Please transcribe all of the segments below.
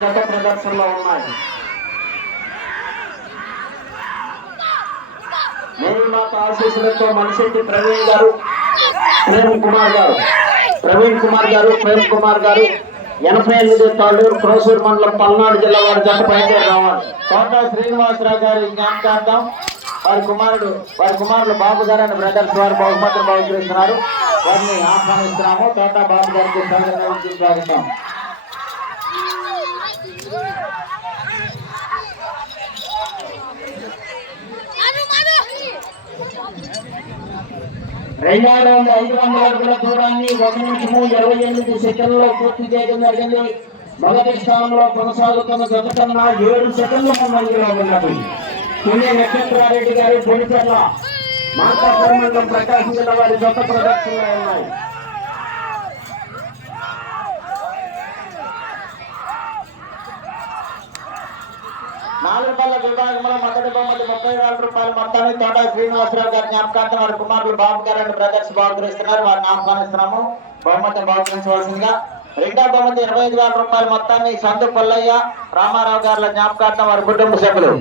గత ప్రదర్శనలో ఉన్నాయి. మేరీమాత ఆశీస్సులతో మనిషెట్టి ప్రవీణ్ గారు ప్రేమ్ కుమార్ గారు ప్రవీణ్ కుమార్ గారు ప్రేమ్ కుమార్ గారు ఎనభై ఎనిమిది తాళ్ళూరు క్రోసూరు మండలం పల్నాడు జిల్లా వారి జత పైకి రావాలి. కోట శ్రీనివాసరావు గారి జ్ఞాపకార్థం వారి కుమారుడు వారి కుమారుడు బాబు గారు అని బ్రదర్స్ వారు బహుమతులు బహుకరిస్తున్నారు. వారిని ఆహ్వానిస్తున్నాము. తోట బాబు గారికి స్వాగతం రెండు వందల ఐదు వందల అడుగుల దూరాన్ని ఒక నిమిషము ఇరవై ఎనిమిది సెకండ్లో పూర్తి చేయడం జరిగింది. మొదటి స్థానంలో కొనసాగుతున్న జత కన్నా ఏడు సెకండ్ల ముందంజలో ఉన్నది. పుణ్య నక్షత్రారెడ్డి గారి పొడిచెర్ల మాతా మండలం ప్రకాశం జిల్లా వారి జత ప్రదర్శనలో ఉన్నాయి. నాలుగు విభాగంలో మొదటి బహుమతి ముప్పై వేల రూపాయల మొత్తాన్ని తోట శ్రీనివాసరావు గారి జ్ఞాపకార్థం వారి కుమారులు బాబు గారు అండ్ బ్రదర్స్ బహుకరిస్తున్నారు. వారిని ఆహ్వానిస్తున్నాము బహుమతి బహుకరించవలసిందిగా. రెండో బహుమతి ఇరవై ఐదు వేల రూపాయల మొత్తాన్ని సంతు పుల్లయ్య రామారావు గారి జ్ఞాపకార్థం వారి కుటుంబ సభ్యులు.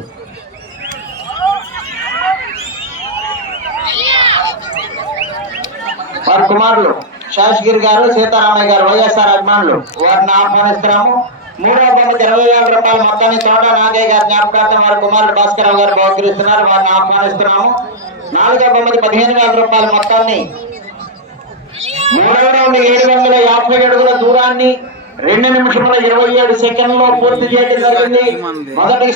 వారి కుమారులు శాసగిరి గారు సీతారామయ్య గారు వైఎస్ఆర్ అభిమానులు. వారిని ఆహ్వానిస్తున్నాము. మూడవ బొమ్మకి ఇరవై వేల రూపాయల మొత్తాన్ని తోట నాగయ్య గారి జ్ఞాపకార్థం వారి కుమారుడు భాస్కరరావు గారు బహుకరిస్తున్నారు. వారిని ఆహ్వానిస్తున్నాము. నాలుగవ బొమ్మకి పదిహేను వేల రూపాయల మొత్తాన్ని. మూడవ రౌండ్ ఏడు వందల యాభై అడుగుల దూరాన్ని రెండు నిమిషముల ఇరవై ఏడు సెకండ్లో పూర్తి చేయడం జరిగింది. మొదటి